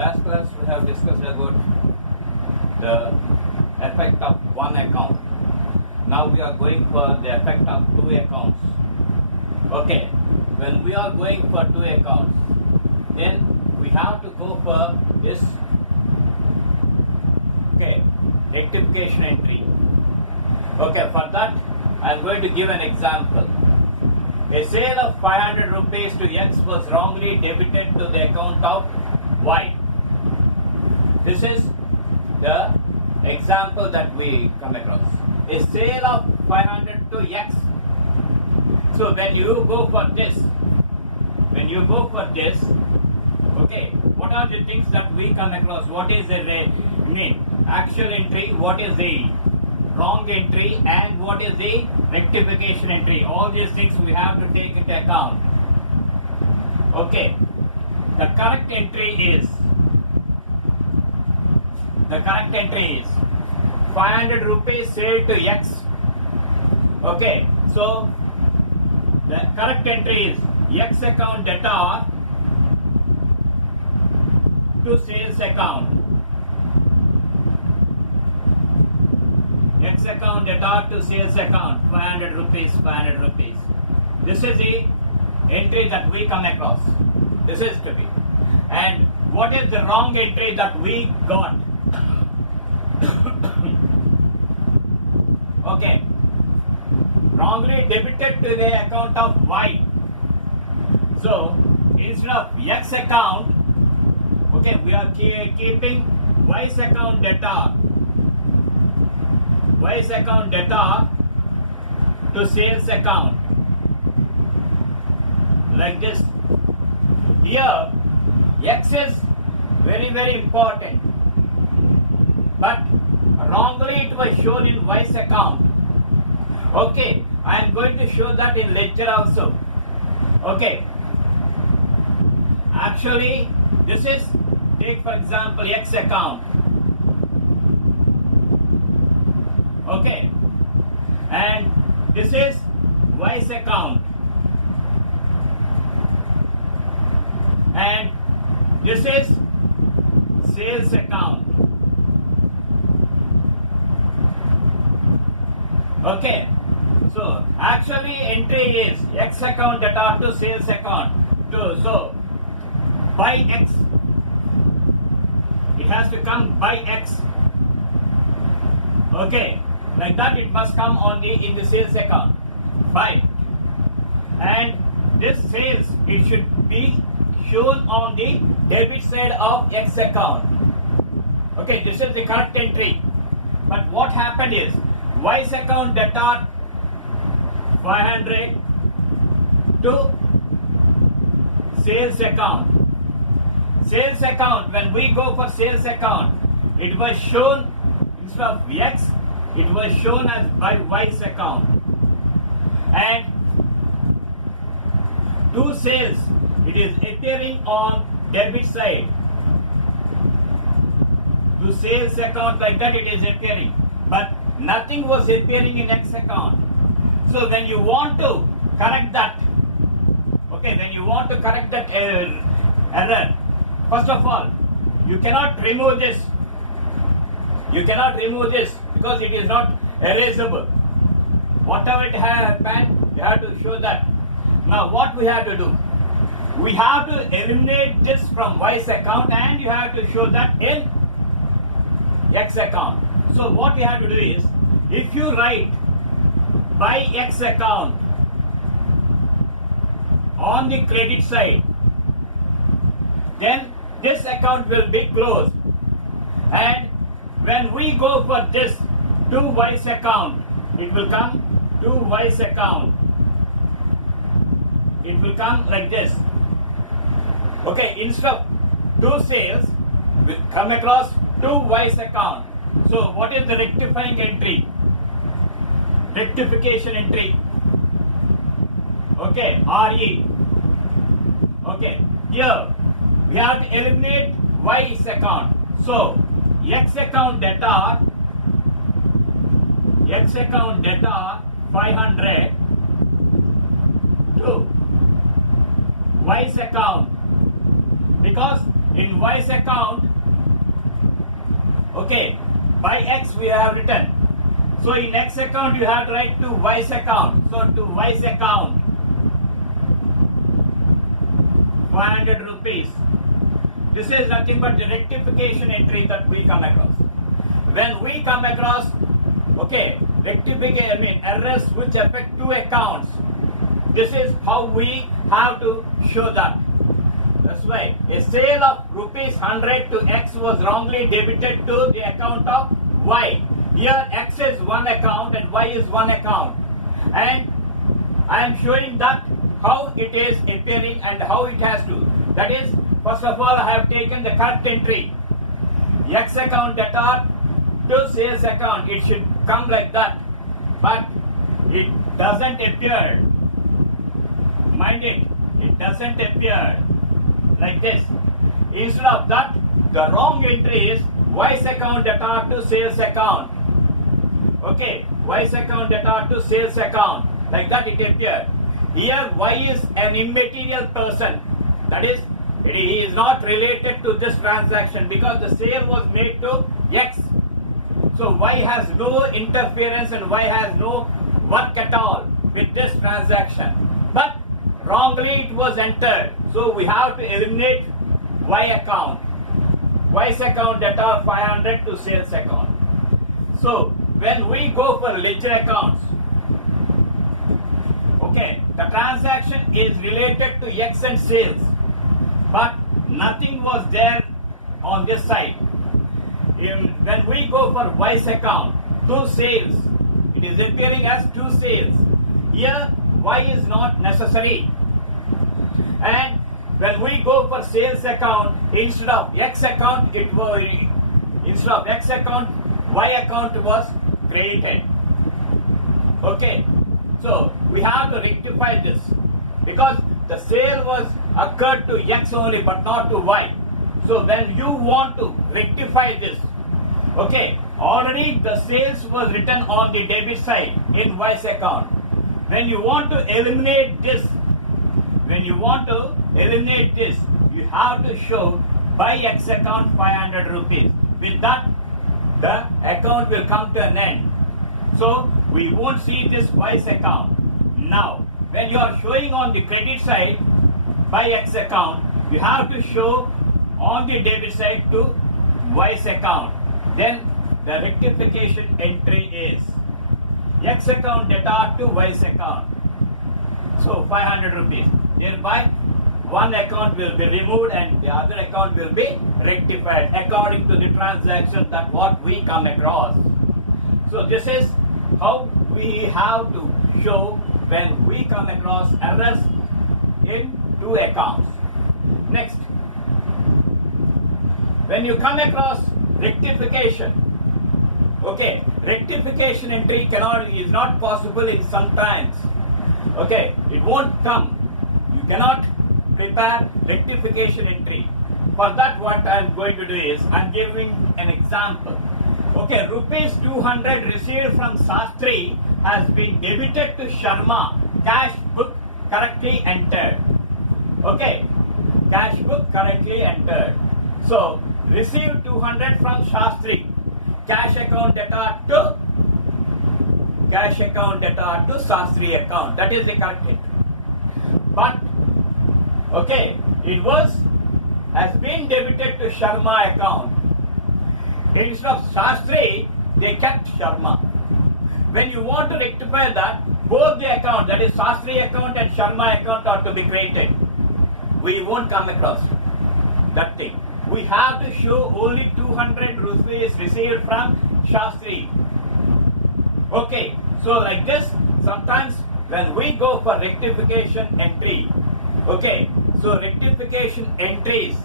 last class we have discussed about the effect of one account. Now we are going for the effect of two accounts. Okay, when we are going for two accounts, then we have to go for this rectification entry. Okay, for that I am going to give an example. A sale of 500 rupees to X was wrongly debited to the account of Y. This is the example that we come across. A sale of 500 to X. So when you go for this, okay, what are the things that we come across? What is the mean? Actual entry, what is the wrong entry, and what is the rectification entry? All these things we have to take into account. Okay, the correct entry is 500 rupees sale to X. Okay, so the correct entry is X account debtor to sales account. X account debtor to sales account, 500 rupees. This is the entry that we come across. This is to be. And what is the wrong entry that we got? Okay. Wrongly debited to the account of Y. So, instead of X account, okay, we are keeping Y's account debtor to sales account, like this. Here X is very, very important, but wrongly it was shown in Y's account. Okay, I am going to show that in lecture also. Okay, actually this is, take for example, X account. Okay, and this is Y's account, and this is sales account. Okay, so actually entry is X account debtor to sales account. So by X, it has to come by X. Okay, like that it must come on in the sales account. Fine. And this sales, it should be shown on the debit side of X account. Okay, this is the correct entry. But what happened is, Y's account debtor 500 to sales account. Sales account, when we go for sales account, it was shown, instead of X, it was shown as by Y's account. And to sales, it is appearing on debit side. To sales account, like that it is appearing. But nothing was appearing in X account. So when you want to correct that, okay, error, first of all, you cannot remove this. Because it is not erasable. Whatever it has happened, you have to show that. Now what we have to do? We have to eliminate this from Y's account, and you have to show that in X account. So what you have to do is, if you write by X account on the credit side, then this account will be closed. And when we go for this to Y's account, it will come to Y's account. It will come like this. Okay, instead of to sales, we come across to Y's account. So what is the rectifying entry? Rectification entry. Okay, RE. Okay, here we have to eliminate Y's account. So X account debtor 500 to Y's account, because in Y's account, okay, by X we have written. So in X account you have to write to Y's account. So to Y's account, 500 rupees. This is nothing but the rectification entry that we come across. When we come across, okay, errors which affect two accounts, this is how we have to show that. That's why a sale of rupees 100 to X was wrongly debited to the account of Y. Here X is one account and Y is one account. And I am showing that how it is appearing and how it has to. That is, first of all, I have taken the correct entry. X account debtor to sales account. It should come like that. But it doesn't appear. Mind it, it doesn't appear like this. Instead of that, the wrong entry is Y's account debtor to sales account. Okay, Y's account debtor to sales account. Like that it appeared. Here Y is an immaterial person. That is, he is not related to this transaction because the sale was made to X. So Y has no interference and Y has no work at all with this transaction. But wrongly it was entered. So we have to eliminate Y account. Y's account debtor 500 to sales account. So when we go for ledger accounts, okay, the transaction is related to X and sales, but nothing was there on this side. When we go for Y's account, two sales, it is appearing as two sales. Here Y is not necessary. And when we go for sales account, instead of X account, Y account was created. Okay, so we have to rectify this because the sale was occurred to X only but not to Y. So when you want to rectify this, okay, already the sales was written on the debit side in Y's account. When you want to eliminate this, you have to show by X account 500 rupees. With that, the account will come to an end. So we won't see this Y's account. Now, when you are showing on the credit side by X account, you have to show on the debit side to Y's account. Then the rectification entry is X account debtor to Y's account. So 500 rupees. Thereby, one account will be removed and the other account will be rectified according to the transaction that what we come across. So this is how we have to show when we come across errors in two accounts. Next, when you come across rectification, okay, rectification entry is not possible in some times. Okay, it won't come. You cannot prepare rectification entry. For that, what I am going to do is, I am giving an example. Okay, rupees 200 received from Sastri has been debited to Sharma. Cash book correctly entered. Okay, cash book correctly entered. So, received 200 from Shastri. Cash account debtor to Sastri account. That is the correct entry. But, okay, has been debited to Sharma account. Instead of Shastri, they kept Sharma. When you want to rectify that, both the account, that is Shastri account and Sharma account, are to be created. We won't come across that thing. We have to show only 200 rupees received from Shastri. Okay, so like this, sometimes when we go for rectification entry, okay, so rectification entries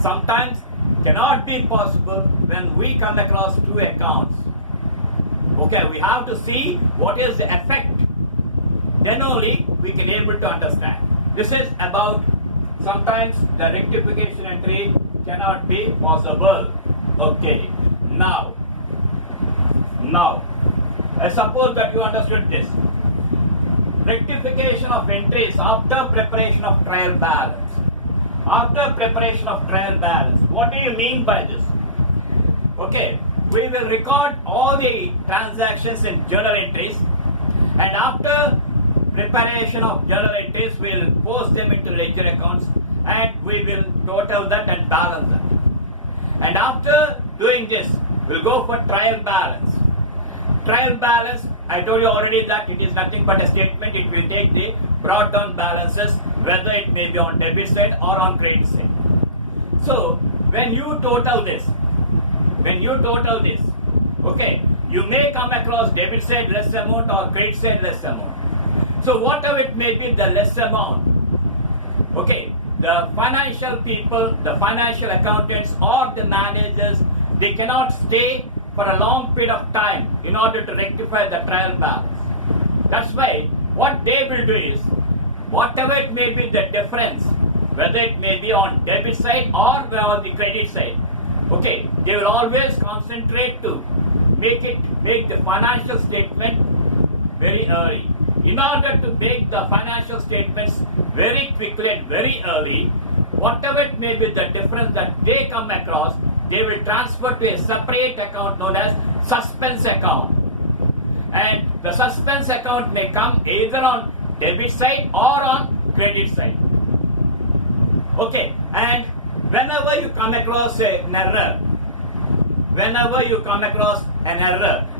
sometimes cannot be possible when we come across two accounts. Okay, we have to see what is the effect. Then only we can able to understand. This is about sometimes the rectification entry cannot be possible. Okay, now, I suppose that you understood this. Rectification of entries after preparation of trial balance. after preparation of trial balance. What do you mean by this? Okay, we will record all the transactions in journal entries, and after preparation of journal entries, we will post them into ledger accounts, and we will total that and balance that. And after doing this, we'll go for trial balance. Trial balance, I told you already that it is nothing but a statement. It will take the brought down balances, whether it may be on debit side or on credit side. So when you total this, okay, you may come across debit side less amount or credit side less amount. So whatever it may be, the less amount, okay, the financial people, the financial accountants or the managers, they cannot stay for a long period of time in order to rectify the trial balance. That's why what they will do is, whatever it may be the difference, whether it may be on debit side or on the credit side, okay, they will always concentrate to make the financial statement very early. In order to make the financial statements very quickly and very early, whatever it may be the difference that they come across, they will transfer to a separate account known as suspense account. And the suspense account may come either on debit side or on credit side. Okay, and whenever you come across an error,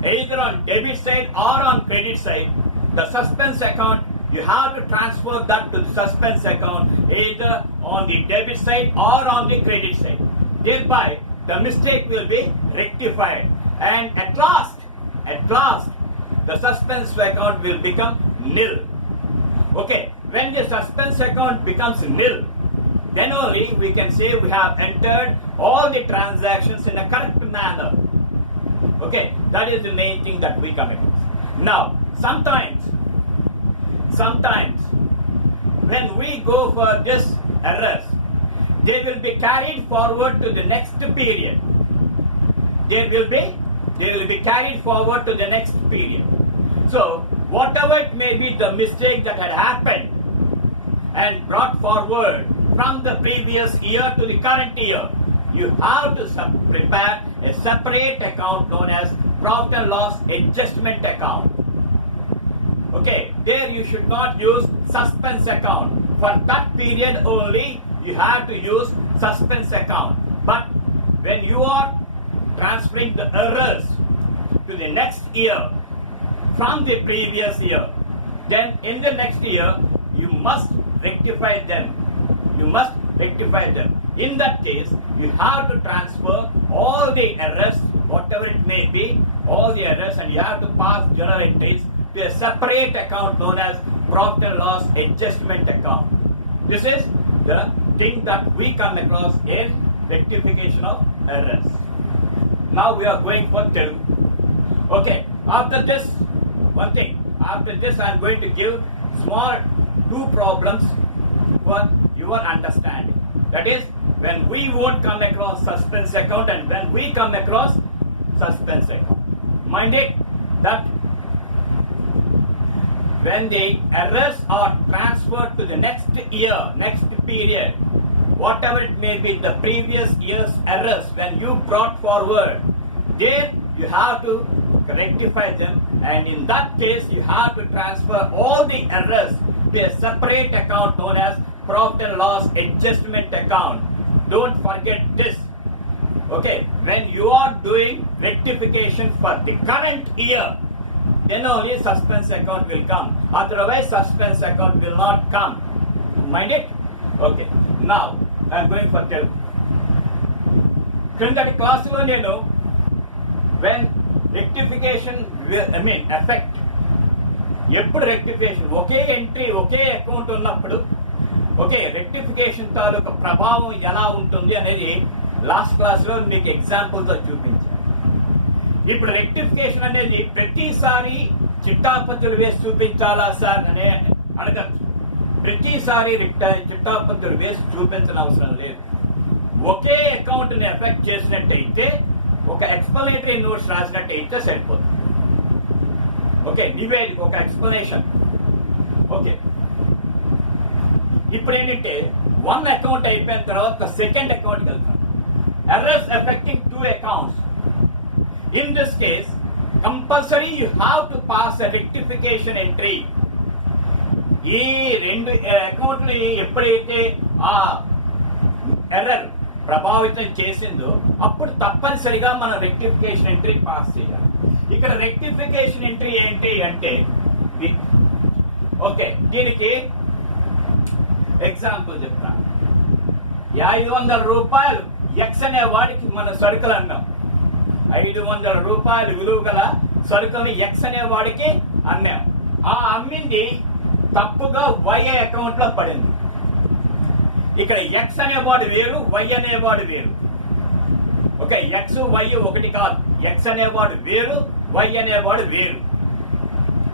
either on debit side or on credit side, the suspense account, you have to transfer that to the suspense account either on the debit side or on the credit side. Thereby, the mistake will be rectified, and at last, the suspense account will become nil. Okay, when the suspense account becomes nil, then only we can say we have entered all the transactions in a correct manner. Okay, that is the main thing that we come across. Now, sometimes when we go for this errors, they will be carried forward to the next period. They will be carried forward to the next period. So, whatever it may be the mistake that had happened and brought forward from the previous year to the current year, you have to prepare a separate account known as profit and loss adjustment account. Okay, there you should not use suspense account. For that period only, you have to use suspense account. But when you are transferring the errors to the next year from the previous year, then in the next year, you must rectify them. In that case, you have to transfer all the errors, whatever it may be, all the errors, and you have to pass journal entries to a separate account known as profit and loss adjustment account. This is the thing that we come across in rectification of errors. Now we are going for Telugu. Okay, after this I am going to give small two problems for your understanding. That is, when we won't come across suspense account and when we come across suspense account. Mind it that when the errors are transferred to the next year, next period, whatever it may be, the previous year's errors, when you brought forward, there you have to rectify them, and in that case you have to transfer all the errors to a separate account known as profit and loss adjustment account. Don't forget this. Okay, when you are doing rectification for the current year, then only suspense account will come. Otherwise, suspense account will not come. Mind it? Okay. Now, I am going for Telugu. Crinda class lo nenu when rectification effect. ఎప్పుడు రెక్టిఫికేషన్ ఒకే ఎంట్రీ ఒకే అకౌంట్ ఉన్నప్పుడు okay rectification తాలూకా ప్రభావం ఎలా ఉంటుంది అనేది లాస్ట్ క్లాస్లో మీకు ఎగ్జాంపుల్తో చూపించాను. ఇప్పుడు రెక్టిఫికేషన్ అనేది ప్రతిసారి చిట్టాపత్తులు వేసి చూపించాలా సార్ అనే అడగచ్చు. ప్రతిసారి చిట్టాపత్తులు వేసి చూపించిన అవసరం లేదు. ఒకే అకౌంట్ని ఎఫెక్ట్ చేసినట్టయితే ఒక ఎక్స్ప్లనేటరీ నోట్స్ రాసినట్టయితే సరిపోతుంది. ఓకే, నివేదిక ఒక ఎక్స్ప్లెనేషన్. ఓకే, ఇప్పుడు ఏంటంటే వన్ అకౌంట్ అయిపోయిన తర్వాత సెకండ్ అకౌంట్కి వెళ్తాం. Errors effecting two accounts. In this case compulsory you have to pass a rectification entry. ఈ రెండు అకౌంట్ని ఎప్పుడైతే ఆ ఎర్రర్ ప్రభావితం చేసిందో అప్పుడు తప్పనిసరిగా మనం రెక్టిఫికేషన్ ఎంట్రీ పాస్ చేయాలి. ఇక్కడ రెక్టిఫికేషన్ ఎంట్రీ ఏంటి అంటే, ఓకే, దీనికి ఎగ్జాంపుల్ చెప్తాను. 500 రూపాయలు ఎక్స్ అనే వాడికి మన సరుకులు అన్నాం. 500 రూపాయలు విలువ గల సరుకుని ఎక్స్ అనే వాడికి అన్నాం. ఆ అమ్మింది తప్పుగా వై అకౌంట్ లో పడింది. ఇక్కడ ఎక్స్ అనేవాడు వేరు, వై అనేవాడు వేరు. ఓకే, ఎక్స్ వై ఒకటి కాదు. ఎక్స్ అనేవాడు వేరు, వై అనేవాడు వేరు.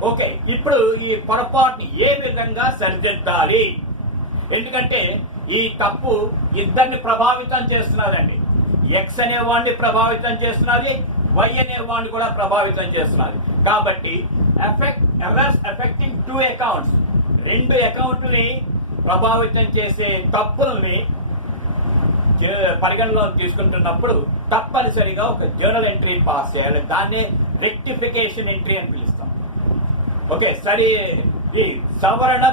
ఓకే, ఇప్పుడు ఈ పొరపాటుని ఏ విధంగా సరిదిద్దాలి? ఎందుకంటే ఈ తప్పు ఇద్దరిని ప్రభావితం చేస్తున్నదండి. ఎక్స్ అనేవాడిని ప్రభావితం చేస్తున్నది, వై అనేవాడిని కూడా ప్రభావితం చేస్తున్నది. కాబట్టి ఎర్రర్స్ ఎఫెక్టింగ్ టూ అకౌంట్స్, రెండు అకౌంట్ని ప్రభావితం చేసే తప్పుల్ని పరిగణలో తీసుకుంటున్నప్పుడు తప్పనిసరిగా ఒక జర్నల్ ఎంట్రీ పాస్ చేయాలి. దాన్ని రెక్టిఫికేషన్ ఎంట్రీ అని పిలుస్తాం. ఓకే, ఈ సవరణ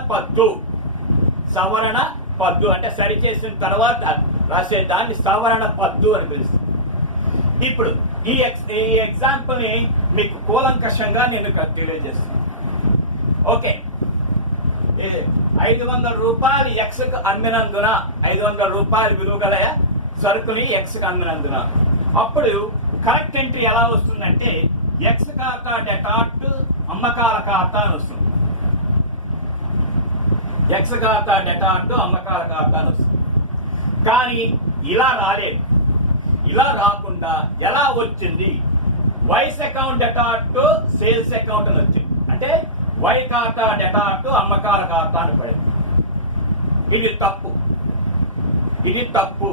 పద్దు అంటే సరి చేసిన తర్వాత రాసే దాన్ని సవరణ పద్దు అని పిలుస్తాం. ఇప్పుడు ఈ ఎగ్జాంపుల్ ని మీకు కూలంకషంగా నేను తెలియజేస్తాను. ఓకే, 500 రూపాయలు ఎక్స్ కు అమ్మినందున, 500 రూపాయలు విలువ గల సరుకుని ఎక్స్ కు అమ్మినందున అప్పుడు కరెక్ట్ ఎంట్రీ ఎలా వస్తుందంటే ఎక్స్ ఖాతా డెటాట్ అమ్మకాల ఖాతా అని వస్తుంది. ఎక్స్ ఖాతా డెటాట్ అమ్మకాల ఖాతా అని వస్తుంది. కానీ ఇలా రాలేదు. ఇలా రాకుండా ఎలా వచ్చింది? వైస్ అకౌంట్ డెటాట్ సేల్స్ అకౌంట్ అని వచ్చింది. అంటే వై ఖాతా డెటాట్ అమ్మకాల ఖాతా అని పడింది. ఇది తప్పు.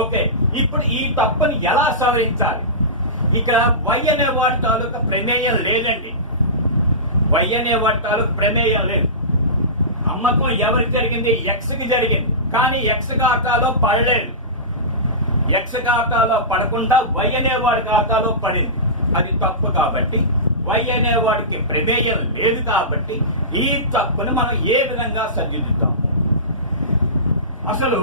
ఓకే, ఇప్పుడు ఈ తప్పుని ఎలా సవరించాలి? ఇక్కడ వై అనే వాడి తాలూకా ప్రమేయం లేదండి. వై అనే వాడి తాలూకా ప్రమేయం లేదు. అమ్మకం ఎవరికి జరిగింది? ఎక్స్ కి జరిగింది. కానీ ఎక్స్ ఖాతాలో పడలేదు. ఎక్స్ ఖాతాలో పడకుండా వై అనేవాడి ఖాతాలో పడింది. అది తప్పు. కాబట్టి వై అనేవాడికి ప్రమేయం లేదు. కాబట్టి ఈ తప్పును మనం ఏ విధంగా సరిదిద్దుతాము? అసలు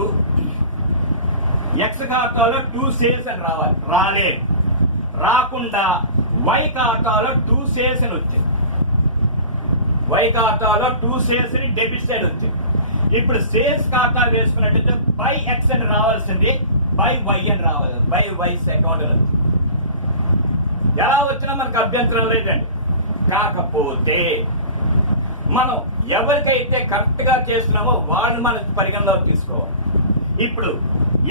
ఎక్స్ ఖాతాలో 2 సేల్స్ అని రావాలి. రాలేదు. రాకుండా వై ఖాతాలో 2 సేల్స్ అని వచ్చింది. వై ఖాతాలో 2 సేల్స్ అని డెబిట్ సైడ్ వచ్చింది. ఇప్పుడు సేల్స్ ఖాతా వేసుకున్నట్టయితే బై ఎక్స్ అని రావాల్సింది బై వై అని రావాలి. బై వైస్ అకౌంట్ అని వచ్చింది. ఎలా వచ్చినా మనకు అభ్యంతరం లేదండి. కాకపోతే మనం ఎవరికైతే కరెక్ట్ గా చేస్తున్నామో వాళ్ళని మనం పరిగణలోకి తీసుకోవాలి. ఇప్పుడు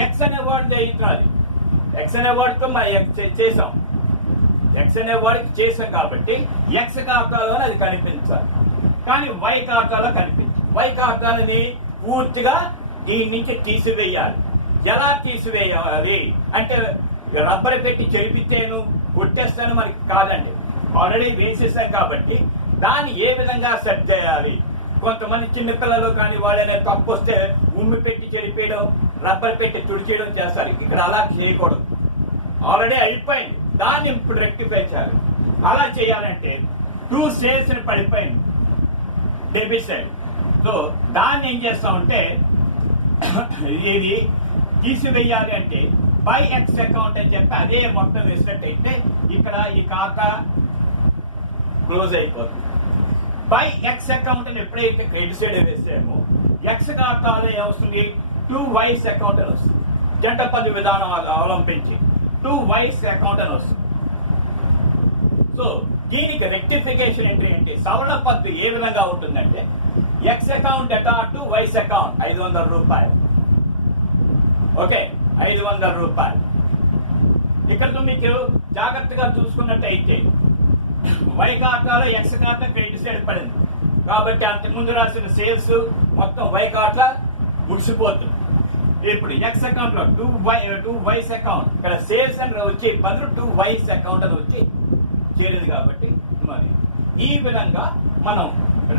ఎక్స్ అనే వాడు జరుగుతున్నది. ఎక్స్ అనే వాడితో మనం చేసాం. ఎక్స్ అనే వాడికి చేసాం కాబట్టి ఎక్స్ ఖాతాలోనే అది కనిపించాలి. కానీ వై ఖాతాలో కనిపించింది. వై ఖాతాని పూర్తిగా దీని నుంచి తీసివేయాలి. ఎలా తీసివేయాలి అంటే రబ్బర్ పెట్టి చెరిపితేను కొట్టేస్తాను మనకి కాదండి. ఆల్రెడీ వేసేసాం కాబట్టి దాన్ని ఏ విధంగా సెట్ చేయాలి? కొంతమంది చిన్నపిల్లలు కానీ వాళ్ళనే తప్పు వస్తే ఉమ్మి పెట్టి చెరిపేయడం, రబ్బర్ పెట్టి తుడిచేయడం చేస్తారు. ఇక్కడ అలా చేయకూడదు. ఆల్రెడీ అయిపోయింది. దాన్ని ఇప్పుడు రెక్టిఫై చేయాలి. అలా చేయాలంటే 2 సేల్స్ అని పడిపోయింది డెబిట్ సైడ్. సో దాన్ని ఏం చేస్తామంటే ఇది తీసివేయాలి అంటే బై ఎక్స్ అకౌంట్ అని చెప్పి అదే మొత్తం వేసినట్టయితే ఇక్కడ ఈ ఖాతా క్లోజ్ అయిపోతుంది. బై ఎక్స్ అకౌంట్ అని ఎప్పుడైతే క్రెడిట్ సైడ్ వేసామో ఎక్స్ ఖాతాలో ఏమొస్తుంది? 2 వైస్ అకౌంట్ అని వస్తుంది. జంట పది విధానం అవలంబించి 2 వైస్ అకౌంట్ అని వస్తుంది. సో దీనికి రెక్టిఫికేషన్ ఎంట్రీ ఏంటి? సవరణ పద్దు ఏ విధంగా ఉంటుందంటే ఎక్స్ అకౌంట్ డెటాట్ వైస్ అకౌంట్ 500 రూపాయలు. ఓకే, 500 రూపాయలు. ఇక్కడతో మీకు జాగ్రత్తగా చూసుకున్నట్టయితే వై ఖాతాలో ఎక్స్ ఖాతా క్రెడిట్ సైడ్ పడింది కాబట్టి అంతకుముందు రాసిన సేల్స్ మొత్తం వై ఖాతా ముడిసిపోతుంది. ఇప్పుడు ఎక్స్ అకౌంట్ లో 2 వైస్ అకౌంట్, ఇక్కడ సేల్స్ అని వచ్చి బదులు 2 వైస్ అకౌంట్ అని వచ్చి చేరింది. కాబట్టి మరి ఈ విధంగా మనం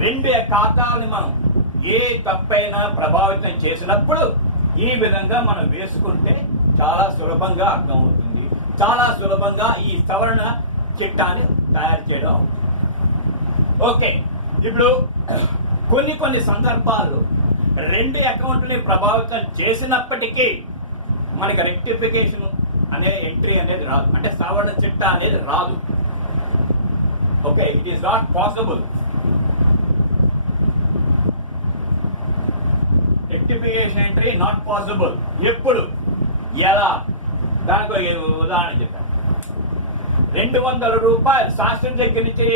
2 ఖాతాలని మనం ఏ తప్పైనా ప్రభావితం చేసినప్పుడు ఈ విధంగా మనం వేసుకుంటే చాలా సులభంగా అర్థమవుతుంది, చాలా సులభంగా ఈ సవరణ చిట్టాన్ని తయారు చేయడం అవుతుంది. ఓకే, ఇప్పుడు కొన్ని సందర్భాల్లో రెండు అకౌంట్ని ప్రభావితం చేసినప్పటికీ మనకి రెక్టిఫికేషన్ అనే ఎంట్రీ అనేది రాదు, అంటే సవరణ చిట్టా అనేది రాదు. Okay, it is not possible. Rectification entry not possible. ఎప్పుడు, ఎలా? దానికి ఉదాహరణ చెప్పాను. 200 రూపాయలు శాస్త్రి దగ్గర నుంచి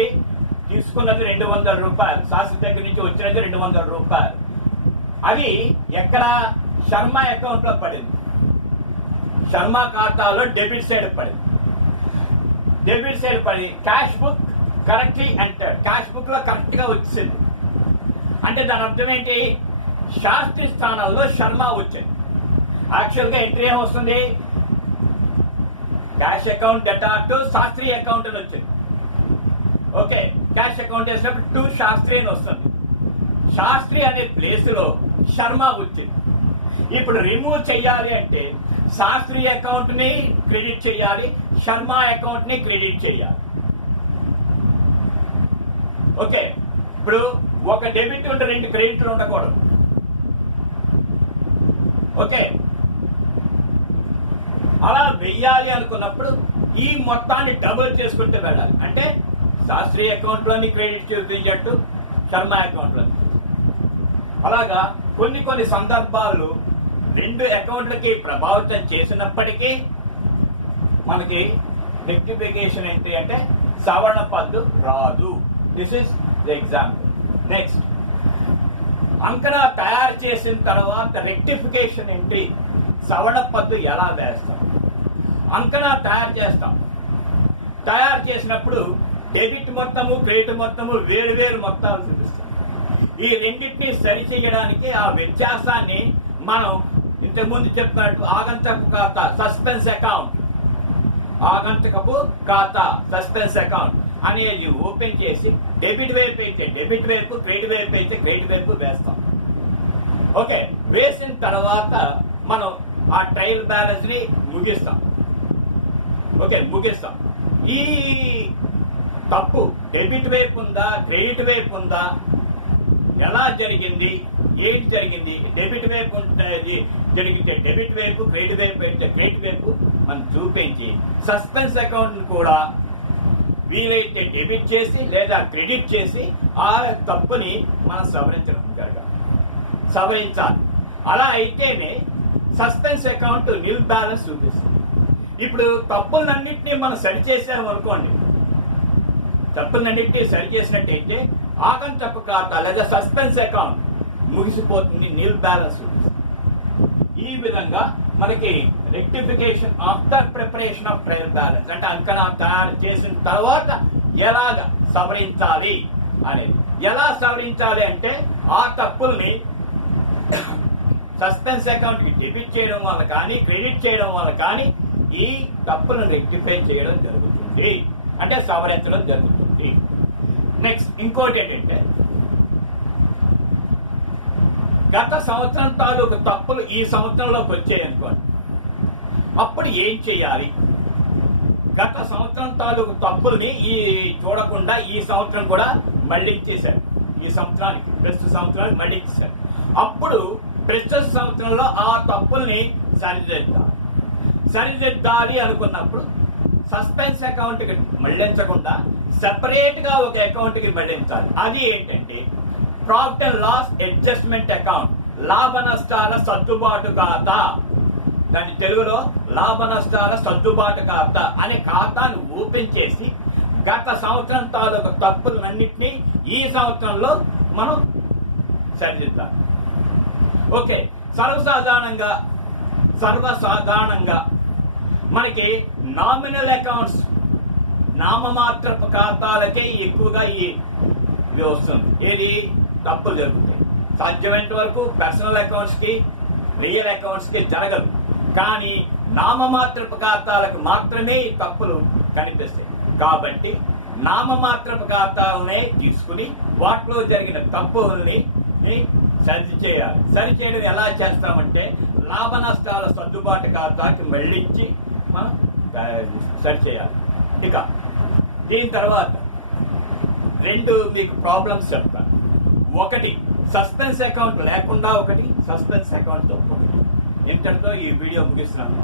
తీసుకున్నది 200 రూపాయలు, శాస్త్రి దగ్గర నుంచి వచ్చినది 200 రూపాయలు. అది ఎక్కడ? శర్మ అకౌంట్ లో పడింది, శర్మ ఖాతాలో డెబిట్ సైడ్ పడింది. డెబిట్ సైడ్ పడి cash book correctly enter, cash book లో కరెక్ట్ గా వచ్చింది. అంటే దాని అర్థం ఏంటి? శాస్త్రి స్థానంలో శర్మ వచ్చింది. యాక్చువల్ గా ఎంట్రీ ఏమొస్తుంది? Cash account debtor to Shastri account అని వచ్చింది. ఓకే, క్యాష్ అకౌంట్ వేసినప్పుడు టు శాస్త్రి అని వస్తుంది. శాస్త్రి అనే ప్లేస్ లో శర్మ వచ్చింది. ఇప్పుడు రిమూవ్ చెయ్యాలి అంటే శాస్త్రి అకౌంట్ ని క్రెడిట్ చేయాలి, శర్మ అకౌంట్ ని క్రెడిట్ చేయాలి. ఓకే, ఇప్పుడు ఒక డెబిట్ ఉంటే 2 క్రెడిట్లు ఉండకూడదు. ఓకే, అలా వెయ్యాలి అనుకున్నప్పుడు ఈ మొత్తాన్ని డబుల్ చేసుకుంటూ వెళ్ళాలి. అంటే శాస్త్రి అకౌంట్ లోని క్రెడిట్ చూపించట్టు శర్మ అకౌంట్ లో. అలాగా కొన్ని సందర్భాలు 2 అకౌంట్లకి ప్రభావితం చేసినప్పటికీ మనకి రెక్టిఫికేషన్ ఎంట్రీ అంటే సవరణ పద్దు రాదు. This is the example. Next, అంకణ తయారు చేసిన తర్వాత రెక్టిఫికేషన్ ఎంట్రీ సవరణ పద్దు ఎలా వేస్తాం? అంకణ తయారు చేస్తాం. తయారు చేసినప్పుడు డెబిట్ మొత్తము క్రెడిట్ మొత్తము వేరు మొత్తాలు చూపిస్తాం. ఈ రెండింటినీ సరి చేయడానికి ఆ వ్యత్యాసాన్ని మనం ఇంతకుముందు చెప్పినట్టు ఆగంతకపు ఖాతా సస్పెన్స్ అకౌంట్, ఆగంతకపు ఖాతా సస్పెన్స్ అకౌంట్ అనేది ఓపెన్ చేసి డెబిట్ వైపు అయితే డెబిట్ వైపు, క్రెడిట్ వైపు అయితే క్రెడిట్ వైపు వేస్తాం. ఓకే, వేసిన తర్వాత మనం ఆ ట్రయల్ బ్యాలెన్స్ ని ముగిస్తాం. ఓకే, ముగిస్తాం. ఈ తప్పు డెబిట్ వైపు ఉందా క్రెడిట్ వైపు ఉందా, ఎలా జరిగింది, ఏంటి జరిగింది? డెబిట్ వైపు ఉంటుంది జరిగితే డెబిట్ వైపు, క్రెడిట్ వైపు అయితే క్రెడిట్ వైపు మనం చూపించి సస్పెన్స్ అకౌంట్ కూడా వీలైతే డెబిట్ చేసి లేదా క్రెడిట్ చేసి ఆ తప్పుని మనం సవరించాలి. అలా అయితేనే సస్పెన్స్ అకౌంట్ నిల్ బ్యాలెన్స్ చూపిస్తుంది. ఇప్పుడు తప్పులన్నింటినీ మనం సరిచేసాము అనుకోండి, తప్పులన్నింటినీ సరిచేసినట్టయితే ఆగంతపు ఖాతా లేదా సస్పెన్స్ అకౌంట్ ముగిసిపోతుంది, నిల్ బ్యాలెన్స్ చూపిస్తుంది. ఈ విధంగా మనకి rectification after preparation of trial balance అంటే అంకణ తయారు చేసిన తర్వాత ఎలాగ సవరించాలి అనేది. ఎలా సవరించాలి అంటే ఆ తప్పుల్ని సస్పెన్స్ అకౌంట్ కి డెబిట్ చేయడం వల్ల కానీ క్రెడిట్ చేయడం వల్ల కానీ ఈ తప్పులను రెక్టిఫై చేయడం జరుగుతుంది, అంటే సవరించడం జరుగుతుంది. నెక్స్ట్ ఇంకోటి ఏంటంటే గత సంవత్సరం తాలూకు తప్పులు ఈ సంవత్సరంలోకి వచ్చాయి అనుకోండి, అప్పుడు ఏం చేయాలి? గత సంవత్సరం తాలూకు తప్పుల్ని చూడకుండా ఈ సంవత్సరం కూడా మళ్లించేశారు, ఈ సంవత్సరానికి ప్రస్తుత సంవత్సరానికి మళ్లించేశారు. అప్పుడు ప్రస్తుత సంవత్సరంలో ఆ తప్పుల్ని సరిదిద్దాలి అనుకున్నప్పుడు సస్పెన్స్ అకౌంట్ కి మళ్లించకుండా సెపరేట్ గా ఒక అకౌంట్ కి మళ్లించాలి. అది ఏంటంటే profit and loss adjustment account, లాభ నష్టాల సర్దుబాటు ఖాతా. దాని తెలుగులో లాభ నష్టాల సర్దుబాటు ఖాతా అనే ఖాతాను ఓపెన్ చేసి గత సంవత్సరం తాలూకు తప్పులన్నింటినీ ఈ సంవత్సరంలో మనం సరిదిద్దాలి. ఓకే, సర్వసాధారణంగా మనకి నామినల్ అకౌంట్స్, నామమాత్రపు ఖాతాలకే ఎక్కువగా ఇవి వస్తుంది. ఏది తప్పులు జరుగుతాయి. సాధ్యమైనంత వరకు పర్సనల్ అకౌంట్స్ కి రియల్ అకౌంట్స్ కి జరగదు, కానీ నామమాత్రపు ఖాతాలకు మాత్రమే ఈ తప్పులు కనిపిస్తాయి. కాబట్టి నామమాత్రపు ఖాతాలనే తీసుకుని వాటిలో జరిగిన తప్పుల్ని సరిచేయాలి. సరిచేయడం ఎలా చేస్తామంటే లాభ నష్టాల సర్దుబాటు ఖాతాకి మళ్ళించి మనం సరిచేయాలి. ఇక దీని తర్వాత 2 మీకు ప్రాబ్లమ్స్ చెప్తాను. ఒకటి సస్పెన్స్ అకౌంట్ లేకుండా, ఒకటి సస్పెన్స్ అకౌంట్తో ఒకటి. ఇంతటితో ఈ వీడియో ముగిస్తున్నాను.